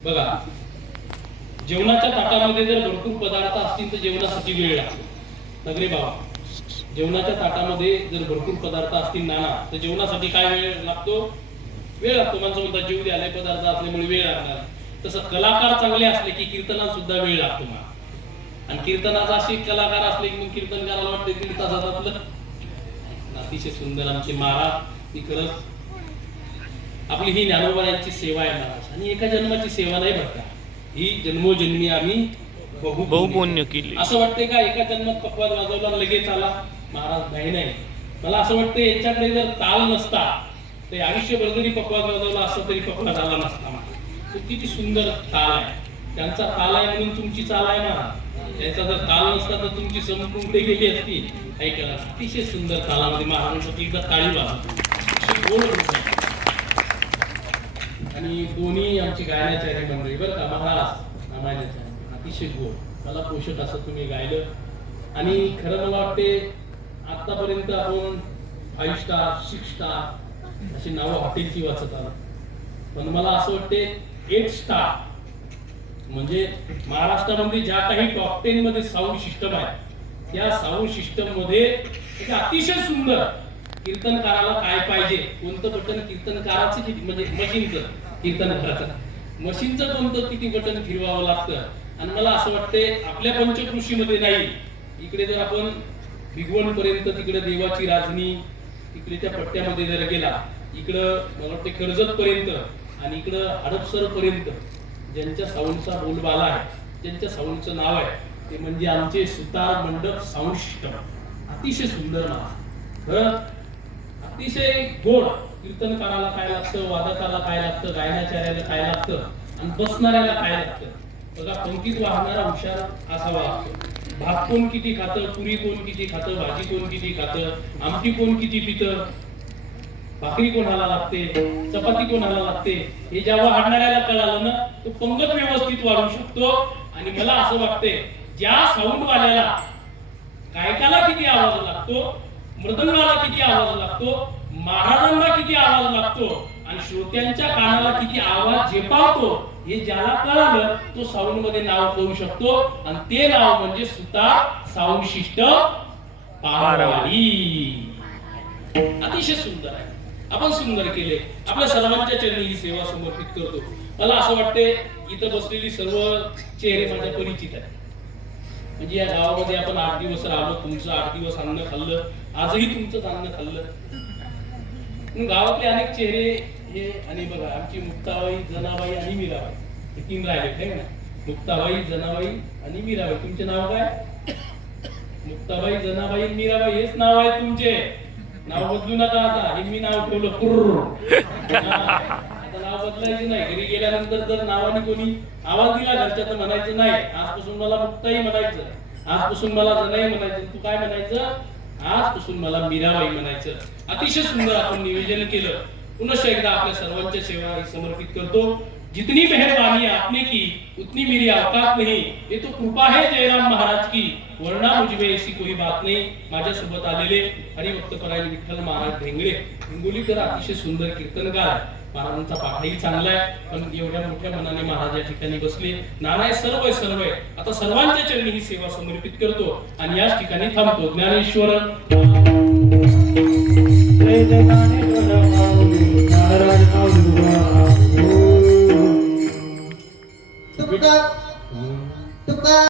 बघा, जेवणाच्या ताटामध्ये जर भरपूर पदार्थ असतील तर जेवणासाठी वेळ लागतो. नगरे बाबा, जेवणाच्या ताटामध्ये जर भरपूर पदार्थ असतील नाना तर जेवणासाठी काय वेळ लागतो? वेळ लागतो. माणसं म्हणतात जेवू द्याले पदार्थ असल्यामुळे वेळ लागणार. तसं कलाकार चांगले असले की कीर्तनात सुद्धा वेळ लागतो ना. आणि कीर्तनाचा असे कलाकार असले की मग कीर्तन करायला वाटते 1.5 तासात आपलं. अतिशय सुंदर आमचे महाराज. ही खरंच आपली ही ज्ञानोबाची सेवा आहे महाराज. आणि एका जन्माची सेवा नाही बरं का, ही जन्मोजन्मी आम्ही बहुपुण्य केली. असं वाटतंय का एका जन्मात पकवाज वाजवला लगेच आला महाराज? नाही. मला असं वाटतं यांच्याकडे जर ताल नसता तर आयुष्यभर जरी पकवाज वाजवला असता तरी पकवाज आला नसता. किती सुंदर ताल आहे त्यांचा. ताल आहे म्हणून तुमची चाल आहे महाराज. त्याचा जर ताल नसता तर तुमची संपूर्ण गेली असती. ऐकायला अतिशय सुंदर तालामध्ये महाराजांसाठी एकदा टाळी वाजवतो. आणि दोन्ही आमची गायनाची आहे मंडळी बरं का. महाराज रामायणाचे अतिशय गोड, मला पोषक असं तुम्ही गायलं. आणि खरं मला वाटते आतापर्यंत आपण 5 स्टार 6 स्टार अशी नावं हॉटेलची वाचत आलो, पण मला असं वाटते 8 स्टार म्हणजे महाराष्ट्रामध्ये ज्या काही टॉप 10 मध्ये साऊंड सिस्टम आहे त्या साऊंड सिस्टम मध्ये एक अतिशय सुंदर कीर्तनकाराला काय पाहिजे, कोणतं बटन कीर्तनकाराचं किती म्हणजे मशीनचं कीर्तनकाराचं मशीनचं कोणतं किती बटन फिरवावं लागतं. आणि मला असं वाटते आपल्या पंचकृषीमध्ये नाही, इकडे जर आपण भिगवण पर्यंत तिकडे देवाची राजनी तिकडे त्या पट्ट्यामध्ये जर गेला, इकडं मला वाटते कर्जत पर्यंत आणि इकडं हडपसर पर्यंत ज्यांच्या साऊंडचा बोलबाला आहे, ज्यांच्या साऊंडचं नाव आहे ते म्हणजे आमचे सुतार मंडप साऊंड सिस्टम. अतिशय सुंदर नाव, अतिशय गोड. कीर्तनकाराला काय लागतं, वादकाला काय लागतं, गायनाचार्याला काय लागतं आणि बसणाऱ्याला काय लागतं. बघा, पंक्तीत वाहणारा हुशार असावा लागतो. भात कोण किती खातं, पुरी कोण किती खातं, भाजी कोण किती खातं, आमटी कोण किती पितं, भाकरी कोणाला लागते, चपाती कोणाला लागते, हे जेव्हा हाडणाऱ्याला कळालं ना तो पंगत व्यवस्थित वाढू शकतो. आणि मला असं वाटते ज्या साऊंड वाल्याला गायकाला किती आवाज लागतो, मृदंगाला किती आवाज लागतो, महाराजांना किती आवाज लागतो आणि श्रोत्यांच्या कानाला किती आवाज झेपावतो, हे ज्याला कळालं तो साऊंड मध्ये नाव करू शकतो. आणि ते नाव म्हणजे सुतार साऊंड सिस्टम पारवाडी. अतिशय सुंदर आहे. आपण सुंदर केले. आपल्या सर्वांच्या चरणी ही सेवा समर्पित करतो. मला असं वाटते इथं बसलेली सर्व चेहरे माझ्या परिचित आहेत. म्हणजे या गावामध्ये आपण 8 दिवस राहिलो, तुमचं 8 दिवस अन्न खाल्लं, आजही तुमचंच अन्न खाल्लं. गावातले अनेक चेहरे हे. आणि बघा, आमची मुक्ताबाई, जनाबाई आणि मीराबाई हे 3 राहिले ना. मुक्ताबाई, जनाबाई आणि मीराबाई. तुमचे नाव काय? मुक्ताबाई, जनाबाई, मीराबाई हेच नाव आहे तुमचे. नाव बदलू नका आता. हे मी नाव ठेवलं. आता नाव बदलायचं नाही. घरी गेल्यानंतर जर नावाने कोणी आवाज दिला घरच्या तर म्हणायचं नाही आजपासून मला मुक्ताई म्हणायचं, आजपासून मला जनाई म्हणायचं. तू काय म्हणायचं? आजपासून मला मीराबाई म्हणायचं. अतिशय सुंदर आपण नियोजन केलं. पुनश्च एकदा आपल्या सर्वांच्या सेवा समर्पित करतो. जितनी मेहरबानी आपने की उतनी मेरी औकात नहीं, ये तो कृपा है जयराम महाराज की, वरना मुझमें ऐसी कोई बात नहीं. माझ्यासोबत आलेले हरिभक्त परायण विठ्ठल महाराज ढेंगळे हिंगोलीकर अतिशय सुंदर कीर्तनकार. महाराजांचा पाठही चांगला आहे, पण एवढ्या मोठ्या मनाने महाराज या ठिकाणी बसले. नाना सर्व आहे. आता सर्वांच्या चरणी ही सेवा समर्पित करतो आणि याच ठिकाणी थांबतो. ज्ञानेश्वर